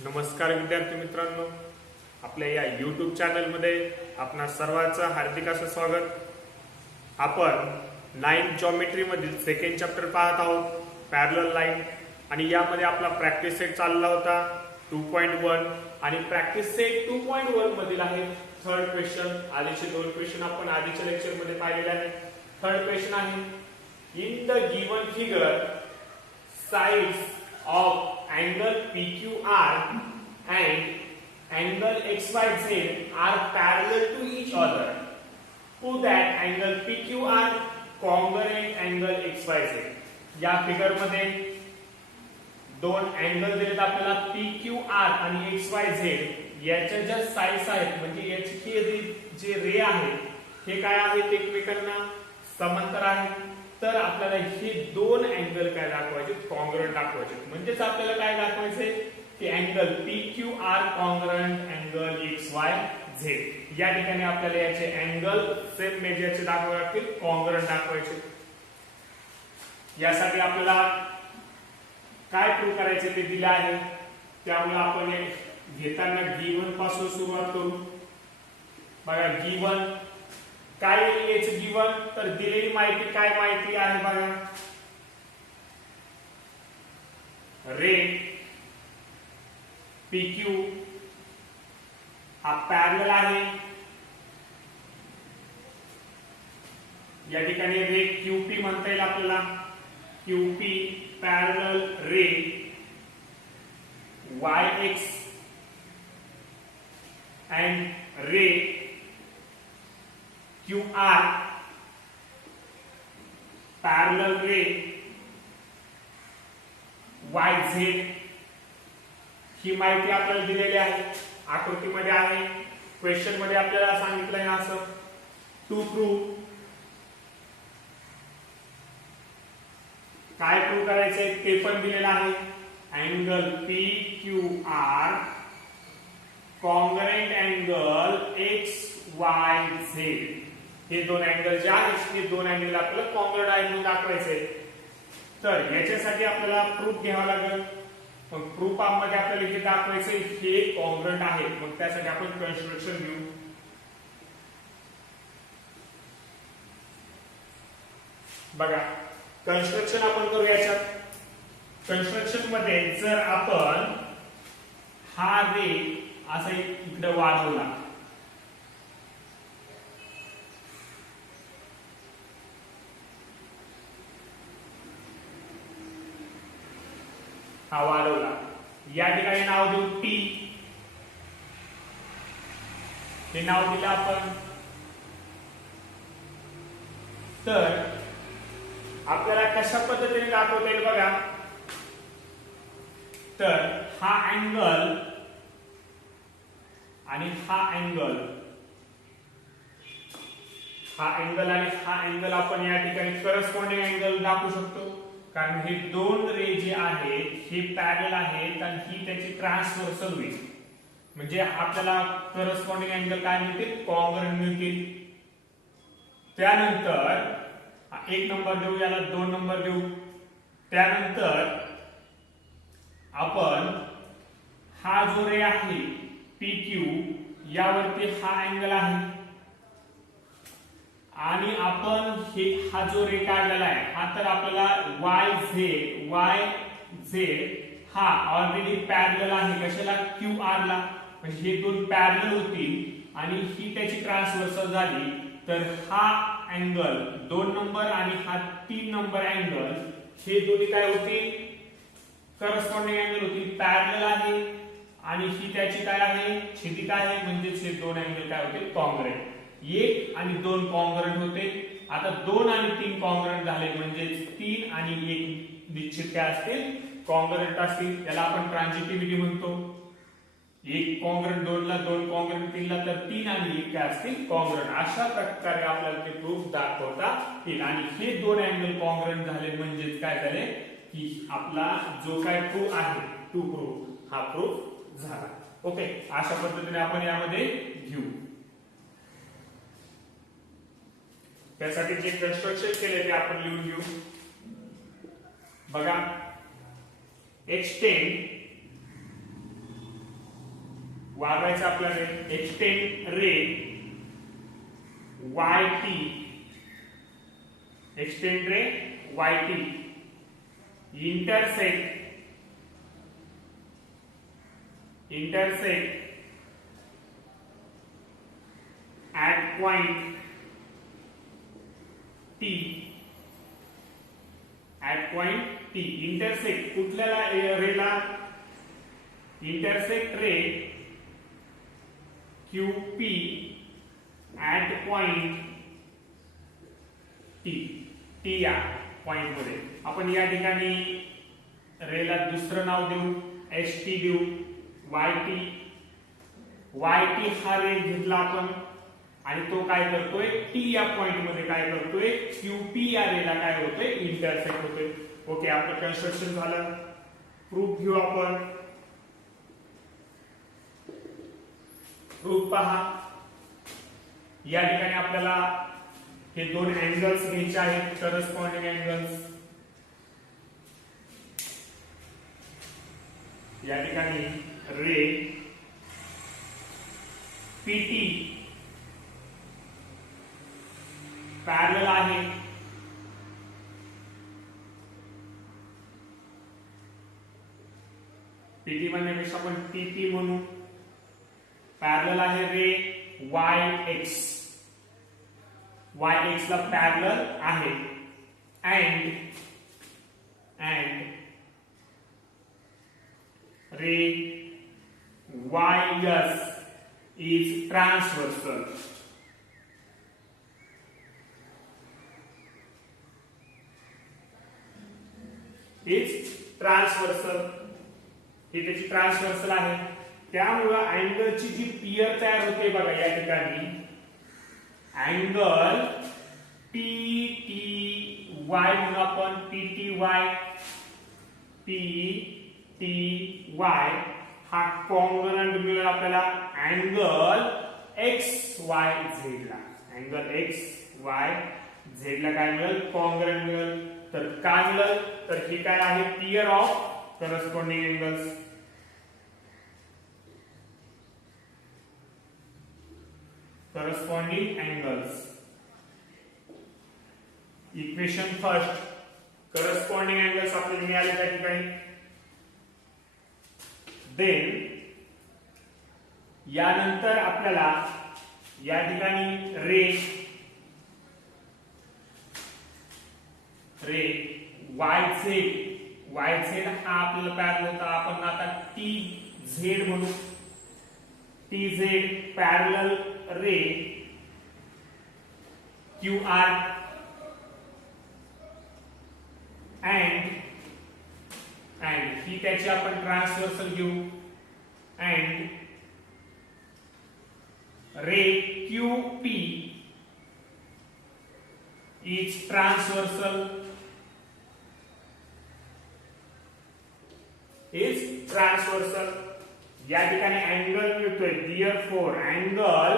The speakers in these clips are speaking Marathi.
नमस्कार विद्यार्थी मित्रांनो, आपल्या या YouTube चॅनलमध्ये आपणा सर्वांचं हार्दिक असं स्वागत. आपण 9th जॉमेट्री मधील सेकंड चॅप्टर पाहत आहोत, पॅरलल लाईन. आणि यामध्ये आपला प्रॅक्टिस सेट चालला होता 2.1 आणि प्रॅक्टिस सेट 2.1 मधील आहे थर्ड क्वेश्चन. आधीचे दोन क्वेश्चन आपण आधीच्या लेक्चर मध्ये पाहिलेले आहेत. थर्ड क्वेश्चन आहे, in the given figure sides of angle PQR and angle XYZ are parallel to each other. Prove that angle PQR congruent angle XYZ. या फिगर मध्ये दोन अँगल दिलेत आपल्याला PQR आणि XYZ. याच्या ज्या साइड्स आहेत म्हणजे याची जे रे आहे हे काय आहेत, एकमेकांना समांतर आहेत. तर आपल्याला हे दोन अँगल काय दाखवायचे, कॉन्ग्रुएंट दाखवायचे. म्हणजेच आपल्याला काय दाखवायचे की angle PQR congruent angle XYZ. या ठिकाणी आपल्याला याचे अँगल सेम मेजरचे दाखवावे लागतील, कॉन्ग्रुएंट दाखवायचे. यासाठी आपल्याला काय प्रूव्ह करायचे ते दिले आहे. त्यामुळे आपण घेताना गिवन पासून सुरुवात करू. बघा गिवन काय याचे गिवन, तर दिलेली माहिती काय माहिती आहे बघा. रे PQ हा पॅरलल आहे. या ठिकाणी रे QP म्हणता येईल आपल्याला. QP parallel ray YX and ray QR parallel ray YZ. ही माहिती आपल्याला दिलेली आहे, आकृतीमध्ये आहे. क्वेश्चन मध्ये आपल्याला सांगितलंय असं टू प्रूव्ह. काय प्रूव्ह करायचंय ते पण दिलेलं आहे. Angle PQR congruent angle XYZ. हे दोन अँगल जे आहेत हे दोन अँगल आपल्याला कॉन्ग्रुएंट आहे म्हणून दाखवायचे. तर याच्यासाठी आपल्याला प्रूफ घ्यावा लागेल. मग प्रूफ मध्ये आपल्याला हे दाखवायचे हे कॉन्ग्रुएंट आहे. मग त्यासाठी आपण कन्स्ट्रक्शन घेऊ. बघा कन्स्ट्रक्शन आपण करू. याच्यात कन्स्ट्रक्शन मध्ये जर आपण हा रे असा इकडे वाढवला, हा वाढवला, या ठिकाणी नाव देऊ T. हे नाव दिलं आपण. तर आपल्याला कशा पद्धतीने दाखवता येईल बघा. तर हा अँगल आणि हा अँगल, हा अँगल आणि हा अँगल आपण या ठिकाणी करस्पॉन्डिंग अँगल दाखवू शकतो. कारण हे दोन रे जे आहेत हे पॅरलल आहेत आणि ही त्याची ट्रान्सव्हर्सल होईल. म्हणजे आपल्याला करस्पॉन्डिंग अँगल काय मिळतील, कॉन्ग्रुएंट मिळतील. त्यानंतर 1 नंबर देऊ, याला 2 नंबर देऊ. त्यानंतर आपण हा जो रे आहे PQ यावरती हा अँगल आहे आणि आपण हा जो रे काढलेला आहे हा तर आपल्याला YZ हा ऑलरेडी पॅरलल आहे. कशाला, QR ला. म्हणजे हे दोन पॅरलल होतील आणि ही त्याची ट्रान्सव्हर्सल झाली. तर हा अँगल 2 नंबर आणि हा 3 नंबर अँगल हे दोन्ही काय होतील, करस्पॉन्डिंग अँगल होतील. पॅरलल आहे आणि ही त्याची काय आहे, छेदिका आहे. म्हणजेच हे दोन अँगल काय होते, कॉन्ग्रुएंट. 1 आणि 2 कॉन्ग्रुएंट होते. आता 2 आणि 3 कॉन्ग्रुएंट झाले म्हणजे 3 आणि 1 निश्चित काय असतील, कॉन्ग्रुएंट असतील. याला आपण ट्रान्झिटिव्हिटी म्हणतो. 1 कॉन्ग्रुएंट 2 ला, 2 कॉन्ग्रुएंट 3 ला, तर 3 आणि 1 काय असतील, कॉन्ग्रुएंट. अशा प्रकारे आपल्याला ते प्रूफ दाखवता येईल. आणि हे दोन अँगल कॉन्ग्रुएंट झाले म्हणजे काय झाले की आपला जो काय प्रूफ आहे टू प्रूफ हा प्रूफ झाला. ओके, अशा पद्धतीने आपण यामध्ये घेऊ. त्यासाठी जे कन्स्ट्रक्शन केले ते आपण लिहून घेऊ. बघा एक्सटेंड वागायचं आपल्याला extend ray Y T, extend ray Y T intersect at point T, intersect कुठल्या रेला, intersect ray QP at point T, या पॉइंट मध्ये आपण या ठिकाणी रेला दुसरं नाव देऊ, HT देऊ, YT हा रे घेतला आपण आणि तो काय करतोय T या पॉइंट मध्ये काय करतोय QP या रेला काय होतोय इंटरसेक्ट होतोय. ओके, आपलं कन्स्ट्रक्शन झालं. प्रूफ घेऊ आपण. प्रूफ पहा, या ठिकाणी आपल्याला हे दोन अँगल्स घ्यायचे आहेत, करस्पॉन्डिंग अँगल्स. या ठिकाणी रे PT पॅरलल आहे PT म्हणण्यापेक्षा आपण PP म्हणू. पॅरलल आहे रे YX ला पॅरलल आहे and ray YS is transversal. ही त्याची ट्रान्सव्हर्सल आहे. त्यामुळे अँगलची जी पियर तयार होते बघा या ठिकाणी, अँगल PTY म्हणून आपण PTY हा कॉन्ग्रुएंट मिळेल आपल्याला अँगल XYZ ला. अँगल XYZ ला काय मिळेल, कॉन्ग्रुएंट मिळेल. तर काय मिळेल, तर ही काय आहे pair of corresponding angles. Corresponding angles. Equation first, corresponding angles आपल्याला मिळाले त्या ठिकाणी. देन यानंतर आपल्याला या ठिकाणी रे YZ हा आपल्याला पॅरलल होता. आपण आता TZ म्हणू. TZ parallel ray QR and ही त्याची आपण ट्रान्सव्हर्सल घेऊ and ray QP is transversal या ठिकाणी अँगल मिळतोय. therefore अँगल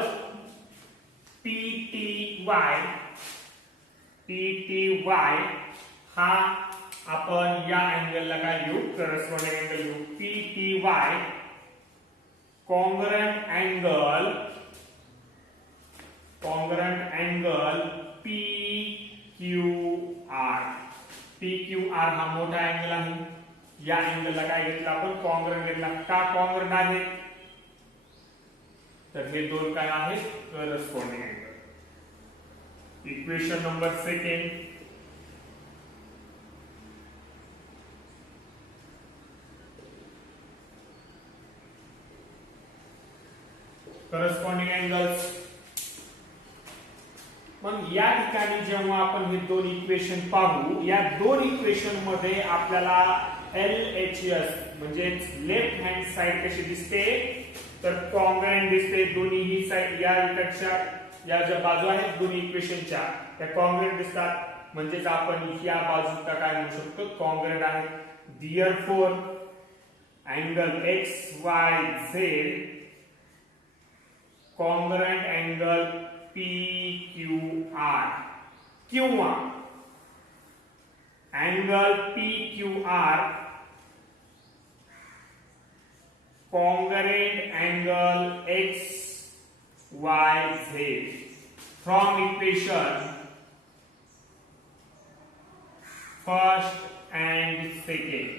PTY हा आपण या अँगलला काय घेऊ, करस्पॉन्डिंग अँगल घेऊ. PTY कॉन्ग्रुएंट अँगल PQR हा मोठा अँगल आहे. या अँगलला काय घेतलं आपण, कॉन्ग्रुएंट घेतला. का कॉन्ग्रुएंट आहे, तर हे दोन काय आहेत, corresponding angle. Equation number second, corresponding angles. पण या ठिकाणी जेव्हा आपण हे दोन इक्वेशन पाहू, या दोन इक्वेशन मध्ये आपल्याला LHS म्हणजे लेफ्ट हँड साइड कशी दिसते, तर कॉन्ग्रुएंट दिसते. दोन्ही साइड या इकडच्या या ज्या बाजू आहेत दोन्ही इक्वेशनच्या त्या कॉन्ग्रुएंट दिसतात. म्हणजेच आपण या बाजूला काय म्हणू शकतो, कॉन्ग्रुएंट आहे. therefore angle XYZ congruent angle PQR किंवा angle PQR congruent angle XYZ from equation first and second.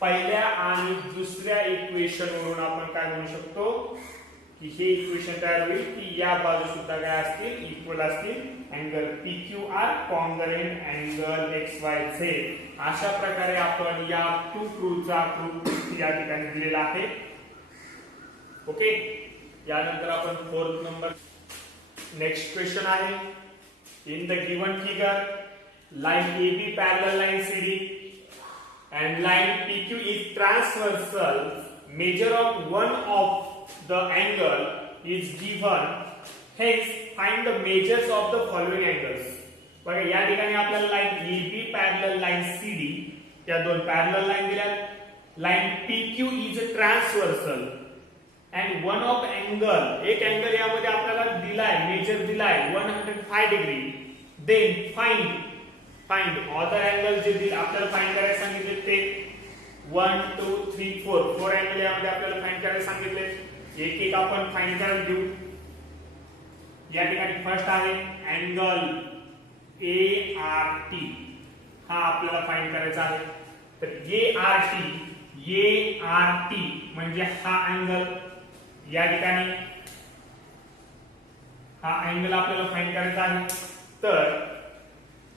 पहिल्या आणि दुसऱ्या इक्वेशन वरून आपण काय म्हणू शकतो की हे इक्वेशन तयार होईल की या बाजू सुद्धा काय असतील इक्वल असतील angle PQR congruent angle XYZ. अशा प्रकारे आपण या टू ट्रूथचा प्रूफ या ठिकाणी दिलेला आहे. ओके, यानंतर आपण फोर्थ नंबर नेक्स्ट क्वेश्चन आहे. In the given figure line AB parallel line CD and line PQ is transversal. Measure of one of the angle is given. Hence, find the measures of the following angles. बघा या ठिकाणी आपल्याला line AB parallel line CD या दोन पॅरलल लाइन दिल्या. Line PQ is transversal and one of angle एक अँगल यामध्ये आपल्याला दिलाय मेजर दिलाय 105 degree. Then find other angle जे दिले आपल्याला फाइंड करायला सांगितले ते 1 2 3 4 अँगल यामध्ये आपल्याला फाइंड करायला सांगितले. एक एक आपण फाइंड करायला घेऊ. या ठिकाणी फर्स्ट आहे अँगल ART. हा आपल्याला फाइंड करायचा आहे. तर ART म्हणजे हा अँगल या ठिकाणी हा अँगल आपल्याला फाइंड करायचा आहे. तर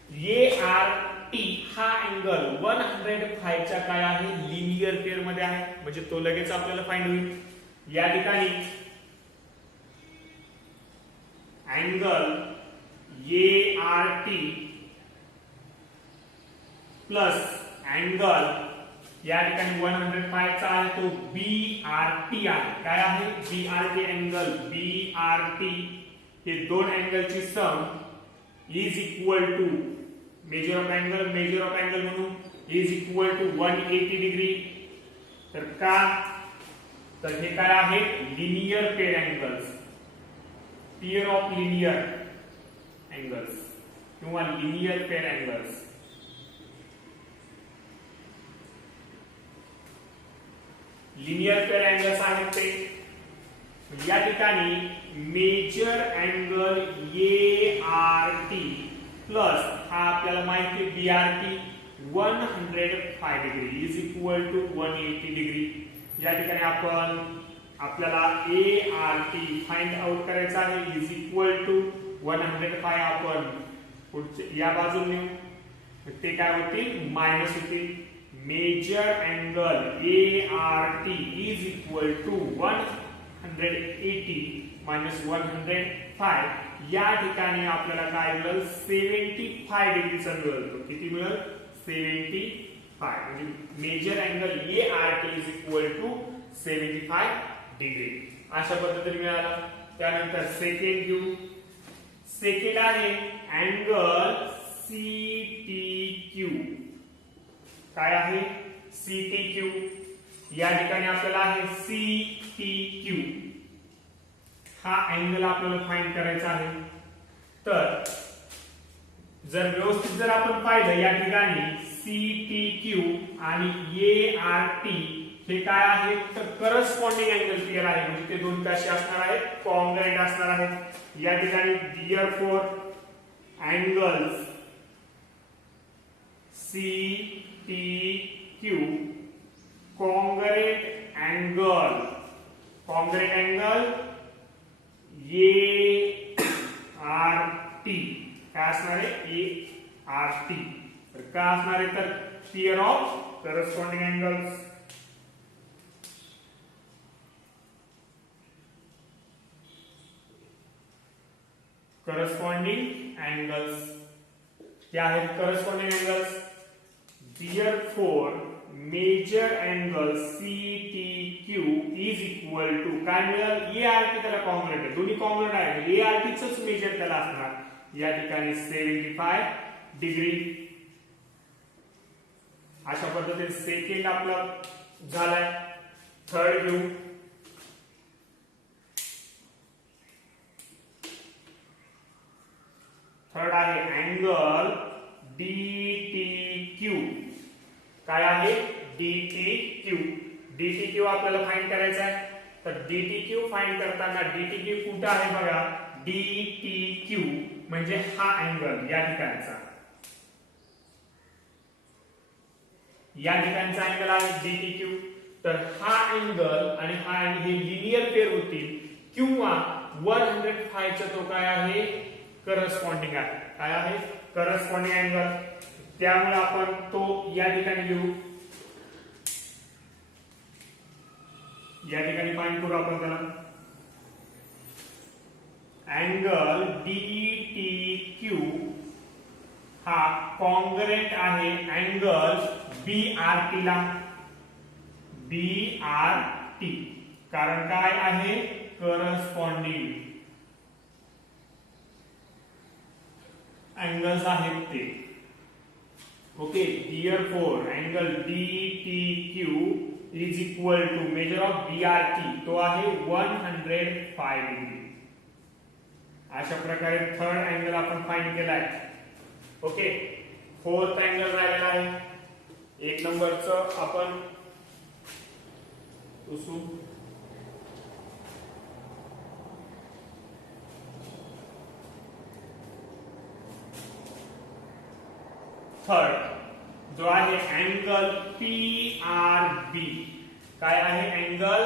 ART हा अँगल 105 च्या काय आहे लिनियर पेअर मध्ये आहे म्हणजे तो लगेच आपल्याला फाइंड होईल. या ठिकाणी अँगल ART प्लस अँगल या ठिकाणी 105 चा आहे तो BRT आहे. काय आहे BRT अँगल BRT हे दोन अँगलची सम is equal to measure of angle म्हणून is equal to 180 डिग्री. तर का तर हे काय आहे linear pair angles pair of linear angles किंवा linear pair angles. Linear pair angles आहेत ते. या ठिकाणी मेजर अँगल ART प्लस हा आपल्याला माहिती आहे BRT 105 degree is equal to 180 degree. या ठिकाणी आपल्याला ART फाइंड आउट करायचा आहे इज इक्वल टू 105. आपण पुढचे या बाजूने नेऊ ते काय होतील मायनस होतील. Measure angle ART is equal to 180 minus 105. या ठिकाणी आपल्याला काय मिळेल 75 डिग्रीचा मिळेल. किती मिळेल 75 म्हणजे measure angle ART is equal to 75 degree. अशा पद्धतीने मिळाला. त्यानंतर सेकंड घेऊ. सेकंड आहे अँगल CTQ. काय आहे CTQ. या ठिकाणी आपल्याला आहे CTQ हा अँगल आपल्याला फाइंड करायचा आहे. तर जर व्यवस्थित जर आपण पाहिलं या ठिकाणी CTQ आणि ART हे काय आहे तर करस्पॉन्डिंग अँगल पेअर आहे म्हणजे ते दोन कसे असणार आहेत कॉन्ग्रुएंट असणार आहेत. या ठिकाणी therefore angles CTQ congruent angle ART काय असणार आहे ART. तर काय असणार आहे तर pair of corresponding angles. Corresponding angles क्या है corresponding angles. therefore measure angle CTQ is equal to काय मिळेल ART त्याला कॉन्ग्रुएंट आहे दोन्ही कॉन्ग्रुएंट आहे ART चंच मेजर त्याला असणार. या ठिकाणी 75 डिग्री. अशा पद्धतीने सेकंड आपला झालाय. थर्ड घेऊ. थर्ड आहे अँगल DTQ. काय आहे DTQ. DTQ आपल्याला फाइंड करायचा आहे. तर DTQ फाइंड करताना DTQ कुठे आहे बघा, DTQ म्हणजे हा अँगल या ठिकाणचा, या ठिकाणचा अँगल आहे DTQ. तर हा अँगल आणि हा अँगल हे लिनियर पेअर होतील किंवा 105 चा तो काय आहे, करस्पॉन्डिंग आहे. काय आहे, करस्पॉन्डिंग अँगल. त्यामुळे आपण तो या ठिकाणी लिहू, या ठिकाणी फाइंड करू आपण त्याला. अँगल DTQ हा कॉन्ग्रुएंट आहे अँगल BRT ला, BRT. कारण काय आहे, करस्पॉन्डिंग अँगल्स आहेत ते. Okay, therefore angle DTQ is equal to measure of BRT, तो आहे 105 डिग्री. अशा प्रकारे थर्ड अँगल आपण फाइंड केलाय. ओके, फोर्थ अँगल राहिलेला आहे. एक नंबरचं आपण उसू. थर्ड जो आहे अँगल PRB. काय आहे, अँगल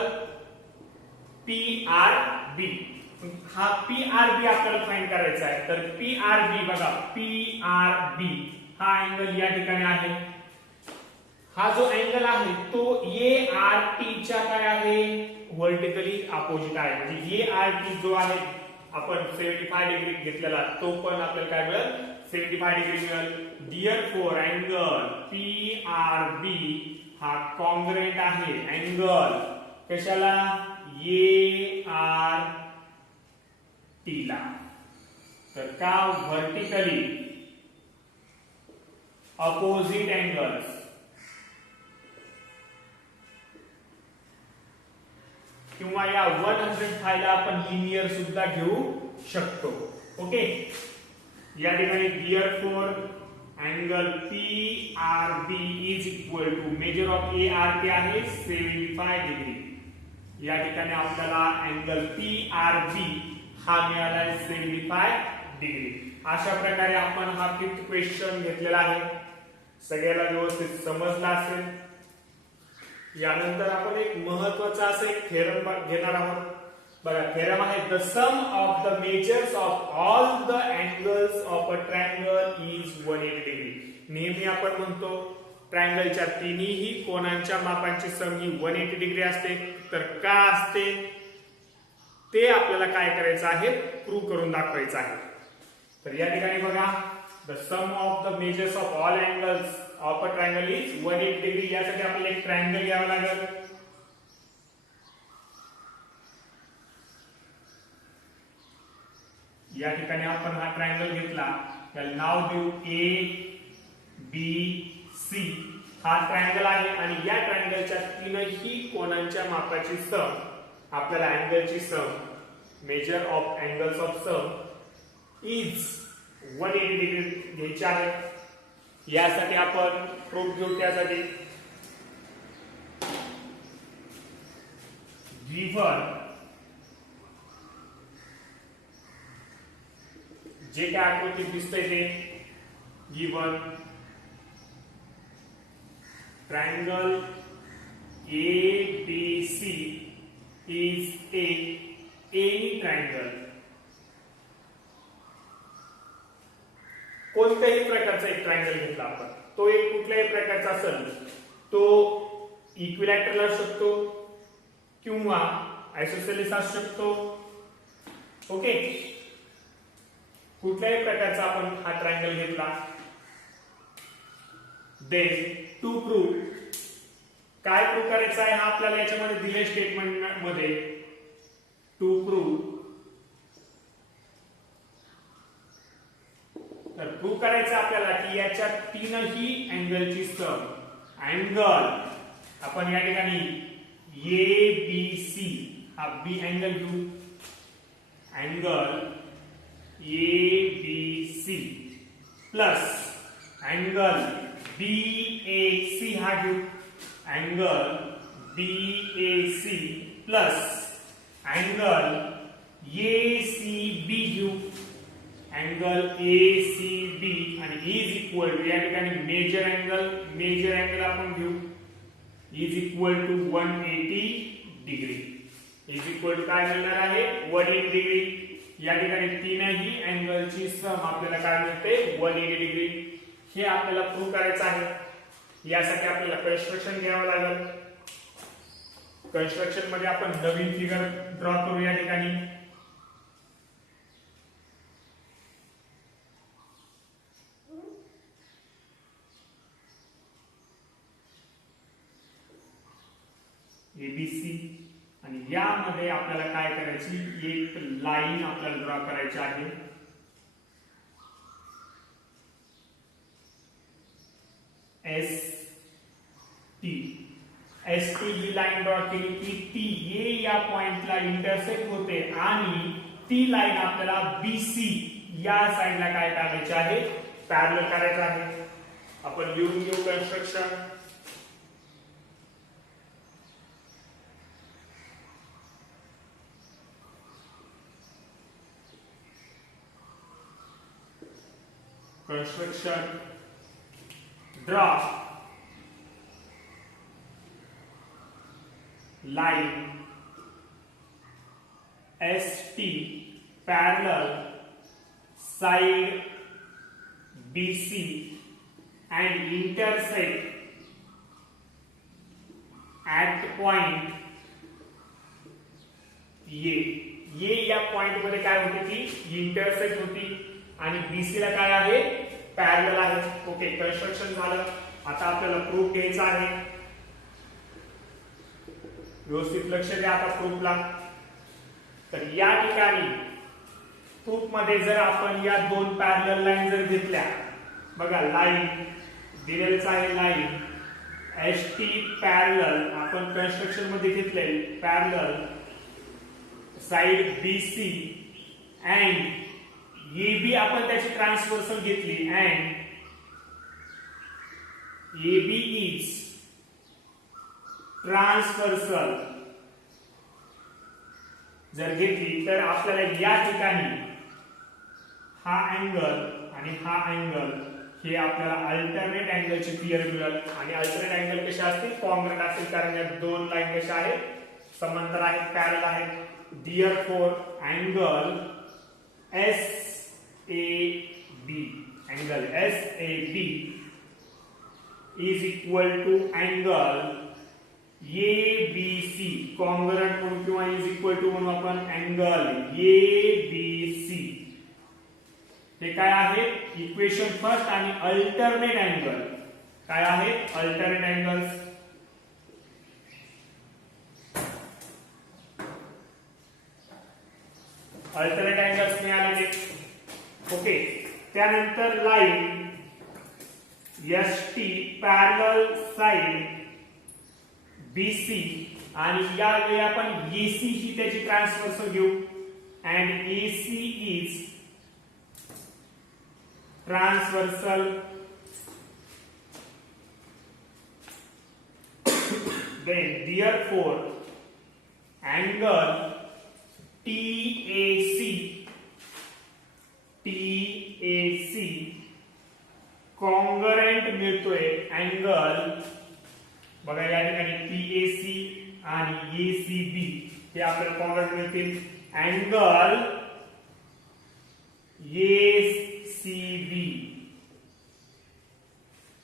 PRB. हा PRB आपल्याला फाइंड करायचा आहे. तर PRB बघा, PRB हा अँगल या ठिकाणी आहे. हा जो अँगल आहे तो ART च्या काय आहे, व्हर्टिकली अपोजिट आहे. म्हणजे ART जो आहे आपण 75 डिग्री घेतलेला, तो पण आपल्याला काय मिळेल, 75 डिग्री मिळेल. therefore अँगल PRB हा कॉन्ग्रुएंट आहे अँगल कशाला, ART ला. तर का, व्हर्टिकली अपोजिट अँगल्स किंवा या 105 ला आपण लिनियर सुद्धा घेऊ शकतो. ओके, या ठिकाणी therefore angle PRB is equal to measure of ART आहे 75 डिग्री. या ठिकाणी आपल्याला अँगल PRB हा मिळाला आहे 75 डिग्री. अशा प्रकारे आपण हा फिफ्थ क्वेश्चन घेतलेला आहे. सगळ्याला व्यवस्थित समजला असेल. यानंतर आपण एक महत्त्वाचा असं एक थेरम घेणार आहोत. बघा, थेरम आहे the sum of the measures of all the angles of a triangle is 180 degree. नेहमी आपण म्हणतो ट्रायंगलच्या तिन्ही कोनांच्या मापांची सम ही 180 डिग्री असते. तर का असते ते आपल्याला काय करायचं आहे, प्रूव्ह करून दाखवायचं आहे. तर या ठिकाणी बघा, the sum of the measures of all angles of a triangle is 180 degree. यासाठी आपल्याला एक ट्रायंगल घ्यावा लागेल. या ठिकाणी आपण हा ट्रायंगल घेतला, त्याला नाव देऊ ABC. हा ट्रायंगल आहे आणि या ट्रायंगलच्या तीनही कोनांच्या मापाची सम आपल्याला अँगलची sum, measure of angles of sum is 180 degree घ्यायची आहे. यासाठी आपण प्रूफ घेऊ. त्यासाठी गिव्हन जे काय आकृती दिसतंय ते, given triangle ABC is any triangle. कोणत्याही प्रकारचा एक ट्रायंगल घेतला आपण, तो एक कुठल्याही प्रकारचा असेल, तो इक्विलॅटरल असू शकतो किंवा आयसोसेलेस असू शकतो. ओके, कुठल्याही प्रकारचा आपण हा ट्रायंगल घेतला. देन टू प्रूव्ह, काय प्रूव्ह करायचं आहे हा आपल्याला याच्यामध्ये दिले स्टेटमेंट मध्ये. टू प्रूव्ह, तर प्रूव्ह करायचं आपल्याला की याच्या तीनही अँगलची सम, अँगल आपण या ठिकाणी ABC हा बी अँगल घेऊ, angle ABC plus angle BAC हा घेऊ, angle BAC plus angle ACB घेऊ. अँगल ACB आणि इज इक्वल टू या ठिकाणी मेजर अँगल आपण घेऊ is equal to 180 degree. Is equal to काय मिळणार आहे 180 डिग्री. या ठिकाणी तीनही अँगलची सम आपल्याला काय मिळते 180 डिग्री. हे आपल्याला प्रूव्ह करायचं आहे. यासाठी आपल्याला कन्स्ट्रक्शन घ्यावं लागेल. कन्स्ट्रक्शन मध्ये आपण नवीन फिगर ड्रॉ करू. या ठिकाणी ABC आणि यामध्ये आपल्याला काय करायची एक लाईन आपल्याला ड्रॉ करायची आहे. ST ही लाईन ड्रॉ केली की ती A या पॉइंटला इंटरसेक्ट होते आणि ती लाईन आपल्याला BC या साइडला काय करायची आहे पॅरलल करायचं आहे. आपण लिहून घेऊ construction. Construction, draw line ST parallel side BC and intersect at point A. या पॉइंट मध्ये काय होती ती इंटरसेक्ट होती आणि BC ला काय आहे पॅरलल आहे. ओके कन्स्ट्रक्शन झालं. आता आपल्याला प्रूफ घ्यायचा आहे. व्यवस्थित लक्ष द्या आता प्रूफला. तर या ठिकाणी प्रूफ मध्ये जर आपण या दोन पॅरलल लाईन जर घेतल्या बघा लाईन दिलेलंच आहे लाईन ST पॅरलल आपण कन्स्ट्रक्शन मध्ये घेतले parallel side BC and AB आपण त्याची ट्रान्सव्हर्सल घेतली अँड AB इज ट्रान्सव्हर्सल जर घेतली तर आपल्याला या ठिकाणी हा अँगल आणि हा अँगल हे आपल्याला अल्टरनेट अँगलची थिअरी मिळेल. आणि अल्टरनेट अँगल कसे असतील कॉन्ग्रुएंट असतील कारण या दोन लाईन कशा आहेत समांतर आहेत पॅरलल आहेत. Therefore angle SAB angle SAB is equal to angle ABC congruent म्हणून किंवा is equal to म्हणून आपण angle ABC. हे काय आहे इक्वेशन फर्स्ट आणि अल्टरनेट अँगल काय आहे अल्टरनेट अँगल्स. अल्टरनेट अँगल्स मिळालेले. ओके त्यानंतर line ST parallel side BC आणि यावेळी आपण AC ही त्याची ट्रान्सव्हर्सल घेऊ and AC is transversal then therefore angle TAC congruent मिळतोय अँगल बघा या ठिकाणी PAC आणि ACB हे आपल्याला कॉन्ग्रुएंट मिळतील. अँगल ACB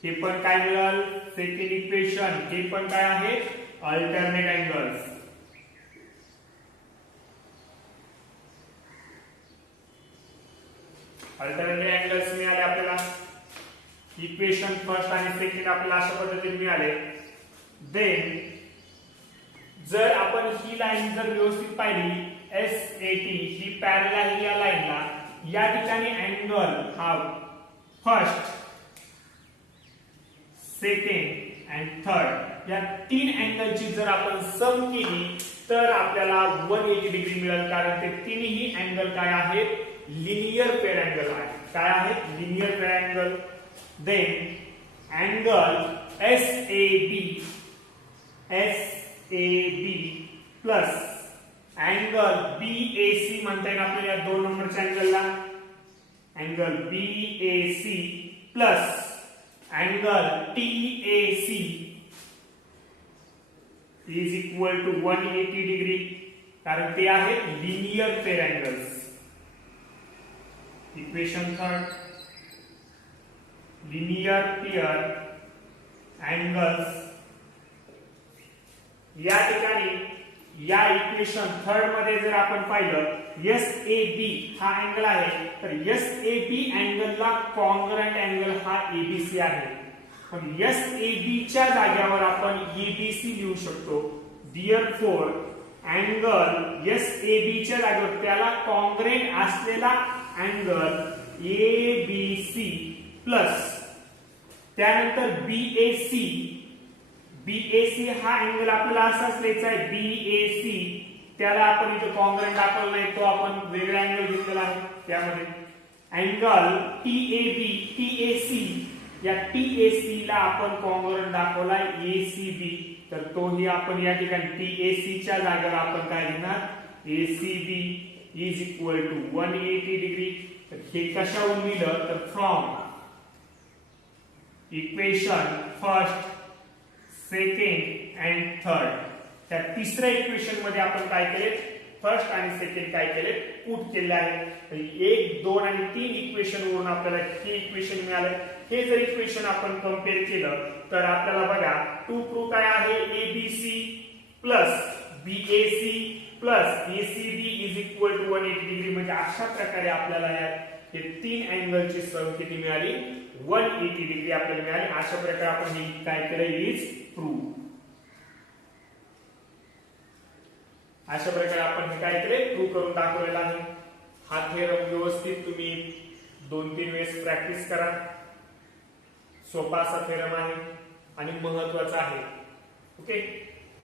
हे पण काय मिळेल सेकंड इक्वेशन हे पण काय आहे अल्टरनेट अँगल्स. अल्टरनेट अँगल्स मिळाले आपल्याला. इक्वेशन फर्स्ट आणि सेकंड आपल्याला अशा पद्धतीने मिळाले. देन जर आपण ही लाईन जर व्यवस्थित पाहिली SAT ही पॅरलल आहे या लाईनला. या ठिकाणी अँगल हा फर्स्ट सेकंड अँड थर्ड या तीन अँगलची जर आपण सम केली तर आपल्याला 180 डिग्री मिळेल कारण ते तिन्ही अँगल काय आहेत लिनियर पेड अँगल आहे. काय आहेत linear paired angle. Then angle SAB plus angle BAC म्हणता येईल आपल्याला या 2 नंबरच्या अँगलला, angle BAC plus angle TAC is equal to 180 degree, कारण ते आहेत linear pair angles. Equation third, linear pair angles. या ठिकाणी या इक्वेशन थर्ड मध्ये जर आपण पाहिलं SAB हा अँगल आहे, तर SAB अँगलला कॉन्ग्रंट अँगल हा ABC आहे. पण SAB च्या जागेवर आपण ABC लिहू शकतो. Therefore अँगल SAB च्या जागेवर त्याला कॉन्ग्रंट असलेला अँगल ABC प्लस त्यानंतर BAC हा अँगल आपल्याला असाच लिहायचा आहे. BAC त्याला आपण इथे कॉन्ग्रंट दाखवला नाही, तो आपण वेगळा अँगल घेतलेला आहे. त्यामध्ये अँगल TAC या TAC ला आपण कॉन्ग्रंट दाखवलाय ACB, तर तोही आपण या ठिकाणी TAC च्या जागेवर आपण काय लिहिणार, ACB is equal to 180 degree. तर हे कशावरून लिहिलं, तर from equation first, second and third. त्या तिसऱ्या इक्वेशन मध्ये आपण काय केले, फर्स्ट आणि सेकंड काय केले, पुट केले आहे. 1, 2 आणि 3 इक्वेशन वरून आपल्याला हे इक्वेशन मिळाले. हे जर इक्वेशन आपण कंपेअर केलं तर आपल्याला बघा टू प्रूफ काय आहे, ABC plus BAC plus ACB is equal to 180 degree. म्हणजे अशा प्रकारे आपल्याला हे 3 अँगलची सम किती मिळाली, 180 डिग्री आपल्याला मिळाली. अशा प्रकारे आपण हे काय केलं, इज प्रूफ. अशा प्रकारे आपण हे काय केले, प्रूफ करून दाखवलेला आहे. हा थेरम व्यवस्थित तुम्ही 2-3 वेळेस प्रॅक्टिस करा. सोपा असा थेरम आहे आणि महत्वाचा आहे. ओके.